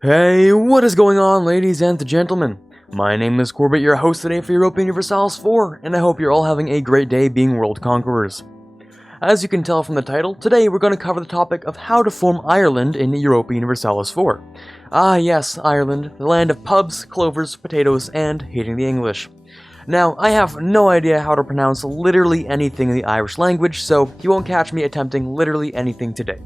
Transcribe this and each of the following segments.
Hey, what is going on, ladies and gentlemen? My name is Quarbit, your host today for Quarbit Universalis 4, and I hope you're all having a great day being world conquerors. As you can tell from the title, today we're going to cover the topic of how to form Ireland in Quarbit Universalis 4. Ah yes, Ireland, the land of pubs, clovers, potatoes, and hating the English. Now, I have no idea how to pronounce literally anything in the Irish language, so you won't catch me attempting literally anything today.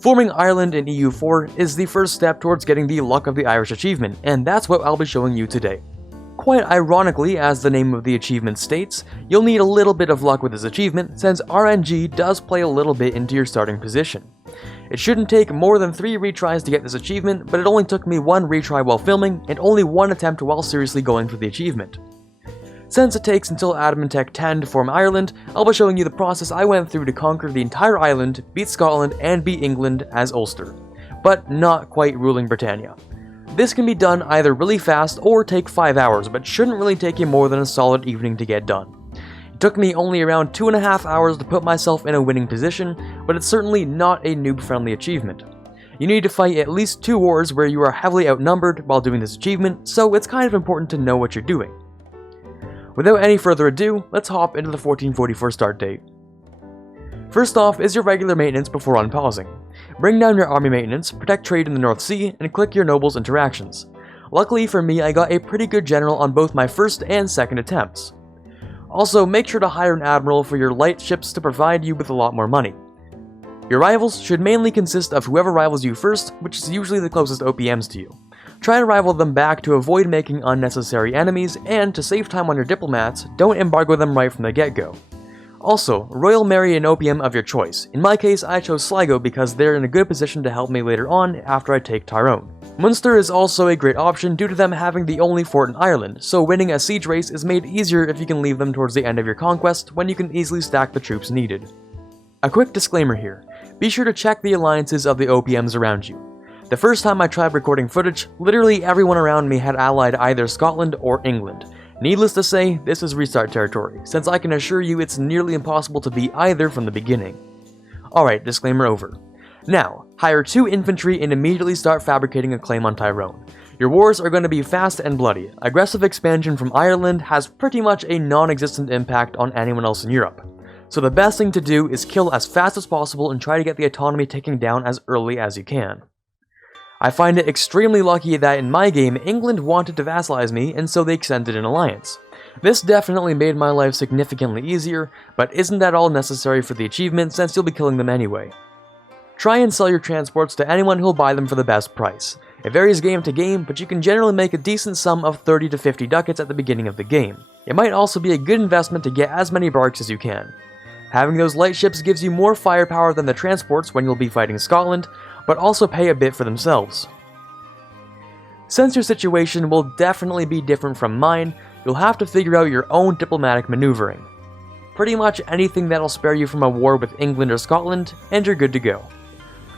Forming Ireland in EU4 is the first step towards getting the Luck of the Irish achievement, and that's what I'll be showing you today. Quite ironically, as the name of the achievement states, you'll need a little bit of luck with this achievement, since RNG does play a little bit into your starting position. It shouldn't take more than 3 retries to get this achievement, but it only took me 1 retry while filming, and only 1 attempt while seriously going for the achievement. Since it takes until Admin Tech 10 to form Ireland, I'll be showing you the process I went through to conquer the entire island, beat Scotland, and beat England as Ulster, but not quite ruling Britannia. This can be done either really fast or take 5 hours, but shouldn't really take you more than a solid evening to get done. It took me only around 2.5 hours to put myself in a winning position, but it's certainly not a noob-friendly achievement. You need to fight at least 2 wars where you are heavily outnumbered while doing this achievement, so it's kind of important to know what you're doing. Without any further ado, let's hop into the 1444 start date. First off is your regular maintenance before unpausing. Bring down your army maintenance, protect trade in the North Sea, and click your nobles interactions. Luckily for me, I got a pretty good general on both my first and second attempts. Also, make sure to hire an admiral for your light ships to provide you with a lot more money. Your rivals should mainly consist of whoever rivals you first, which is usually the closest OPMs to you. Try to rival them back to avoid making unnecessary enemies, and to save time on your diplomats, don't embargo them right from the get-go. Also, royal marry an OPM of your choice. In my case, I chose Sligo because they're in a good position to help me later on after I take Tyrone. Munster is also a great option due to them having the only fort in Ireland, so winning a siege race is made easier if you can leave them towards the end of your conquest when you can easily stack the troops needed. A quick disclaimer here, be sure to check the alliances of the OPMs around you. The first time I tried recording footage, literally everyone around me had allied either Scotland or England. Needless to say, this is restart territory, since I can assure you it's nearly impossible to beat either from the beginning. Alright, disclaimer over. Now, hire 2 infantry and immediately start fabricating a claim on Tyrone. Your wars are going to be fast and bloody. Aggressive expansion from Ireland has pretty much a non-existent impact on anyone else in Europe. So the best thing to do is kill as fast as possible and try to get the autonomy taken down as early as you can. I find it extremely lucky that in my game, England wanted to vassalize me, and so they extended an alliance. This definitely made my life significantly easier, but isn't that all necessary for the achievement since you'll be killing them anyway. Try and sell your transports to anyone who'll buy them for the best price. It varies game to game, but you can generally make a decent sum of 30 to 50 ducats at the beginning of the game. It might also be a good investment to get as many barks as you can. Having those light ships gives you more firepower than the transports when you'll be fighting Scotland, but also pay a bit for themselves. Since your situation will definitely be different from mine, you'll have to figure out your own diplomatic maneuvering. Pretty much anything that'll spare you from a war with England or Scotland, and you're good to go.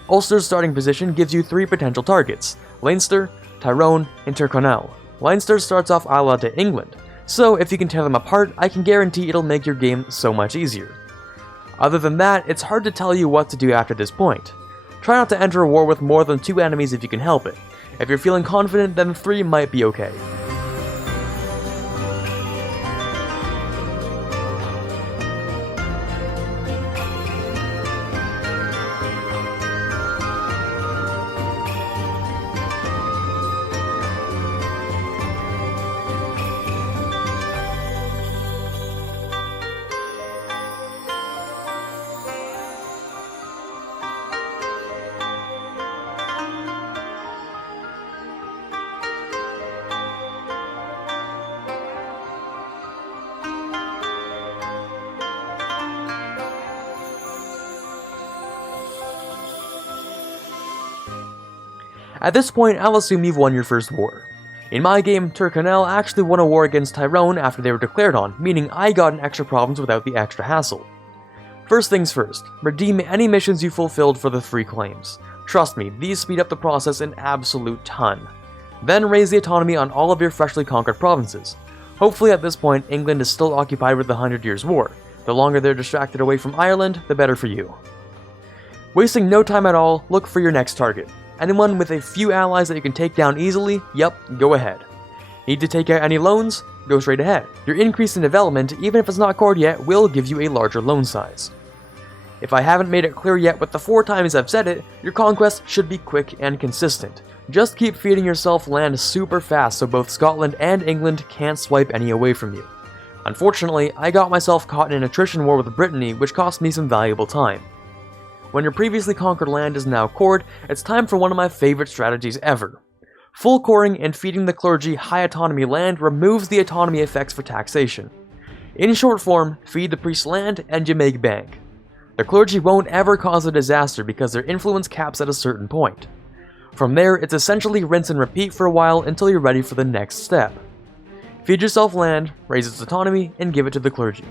Ulster's starting position gives you 3 potential targets, Leinster, Tyrone, and Tyrconnell. Leinster starts off allied to England, so if you can tear them apart, I can guarantee it'll make your game so much easier. Other than that, it's hard to tell you what to do after this point. Try not to enter a war with more than 2 enemies if you can help it. If you're feeling confident, then 3 might be okay. At this point, I'll assume you've won your first war. In my game, Tyrconnell actually won a war against Tyrone after they were declared on, meaning I got an extra province without the extra hassle. First things first, redeem any missions you fulfilled for the 3 claims. Trust me, these speed up the process an absolute ton. Then raise the autonomy on all of your freshly conquered provinces. Hopefully at this point, England is still occupied with the 100 Years' War. The longer they're distracted away from Ireland, the better for you. Wasting no time at all, look for your next target. Anyone with a few allies that you can take down easily, yep, go ahead. Need to take out any loans? Go straight ahead. Your increase in development, even if it's not cored yet, will give you a larger loan size. If I haven't made it clear yet with the 4 times I've said it, your conquest should be quick and consistent. Just keep feeding yourself land super fast so both Scotland and England can't swipe any away from you. Unfortunately, I got myself caught in an attrition war with Brittany, which cost me some valuable time. When your previously conquered land is now cored, it's time for one of my favorite strategies ever. Full coring and feeding the clergy high autonomy land removes the autonomy effects for taxation. In short form, feed the priests land and you make bank. The clergy won't ever cause a disaster because their influence caps at a certain point. From there, it's essentially rinse and repeat for a while until you're ready for the next step. Feed yourself land, raise its autonomy, and give it to the clergy.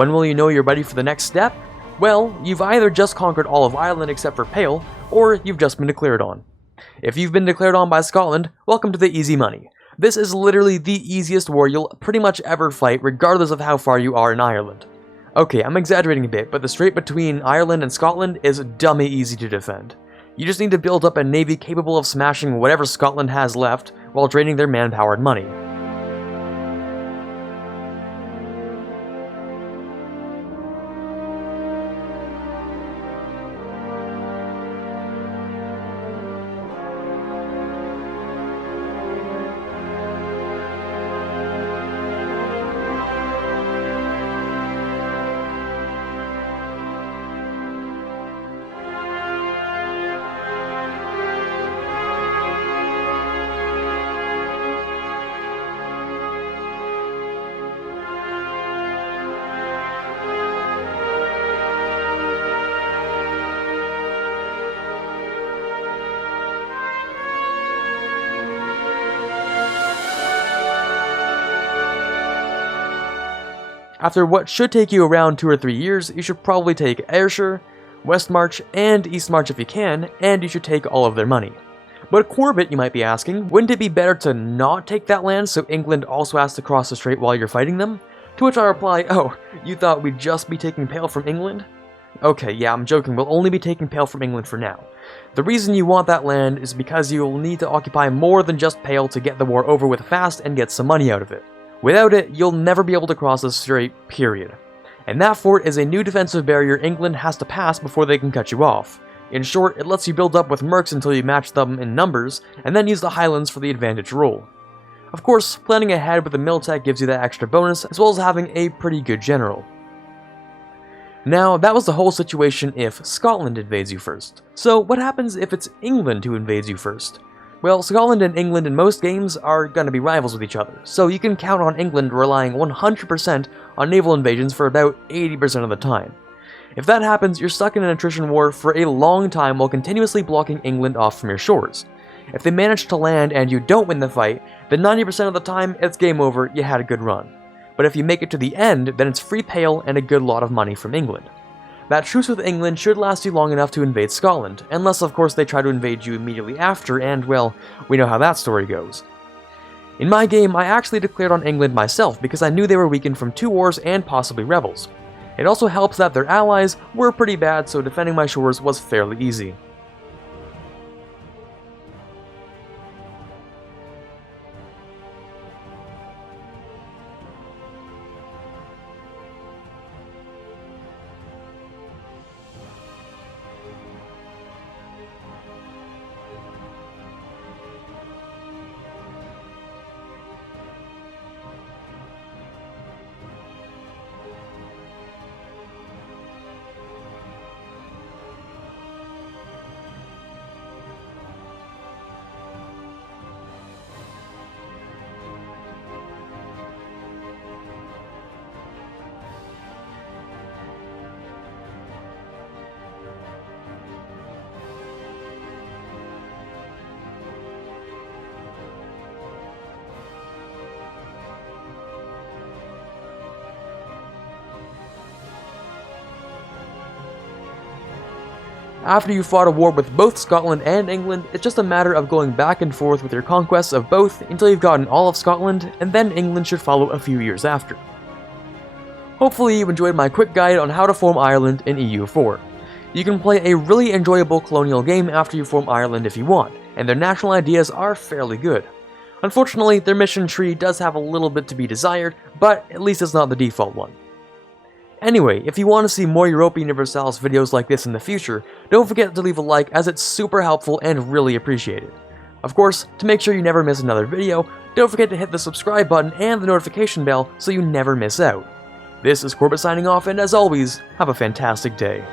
When will you know you're ready for the next step? Well, you've either just conquered all of Ireland except for Pale, or you've just been declared on. If you've been declared on by Scotland, welcome to the easy money. This is literally the easiest war you'll pretty much ever fight, regardless of how far you are in Ireland. Okay, I'm exaggerating a bit, but the strait between Ireland and Scotland is dummy easy to defend. You just need to build up a navy capable of smashing whatever Scotland has left, while draining their manpower and money. After what should take you around 2 or 3 years, you should probably take Ayrshire, Westmarch, and Eastmarch if you can, and you should take all of their money. But Quarbit, you might be asking, wouldn't it be better to not take that land so England also has to cross the strait while you're fighting them? To which I reply, oh, you thought we'd just be taking Pale from England? Okay, yeah, I'm joking, we'll only be taking Pale from England for now. The reason you want that land is because you'll need to occupy more than just Pale to get the war over with fast and get some money out of it. Without it, you'll never be able to cross the strait, period. And that fort is a new defensive barrier England has to pass before they can cut you off. In short, it lets you build up with mercs until you match them in numbers, and then use the Highlands for the advantage role. Of course, planning ahead with the Miltech gives you that extra bonus, as well as having a pretty good general. Now, that was the whole situation if Scotland invades you first. So what happens if it's England who invades you first? Well, Scotland and England in most games are going to be rivals with each other, so you can count on England relying 100% on naval invasions for about 80% of the time. If that happens, you're stuck in an attrition war for a long time while continuously blocking England off from your shores. If they manage to land and you don't win the fight, then 90% of the time it's game over, you had a good run. But if you make it to the end, then it's free Pale and a good lot of money from England. That truce with England should last you long enough to invade Scotland, unless of course they try to invade you immediately after, and well, we know how that story goes. In my game, I actually declared on England myself because I knew they were weakened from 2 wars and possibly rebels. It also helps that their allies were pretty bad, so defending my shores was fairly easy. After you fought a war with both Scotland and England, it's just a matter of going back and forth with your conquests of both until you've gotten all of Scotland, and then England should follow a few years after. Hopefully you enjoyed my quick guide on how to form Ireland in EU4. You can play a really enjoyable colonial game after you form Ireland if you want, and their national ideas are fairly good. Unfortunately, their mission tree does have a little bit to be desired, but at least it's not the default one. Anyway, if you want to see more Quarbit Universalis videos like this in the future, don't forget to leave a like as it's super helpful and really appreciated. Of course, to make sure you never miss another video, don't forget to hit the subscribe button and the notification bell so you never miss out. This is Quarbit signing off, and as always, have a fantastic day.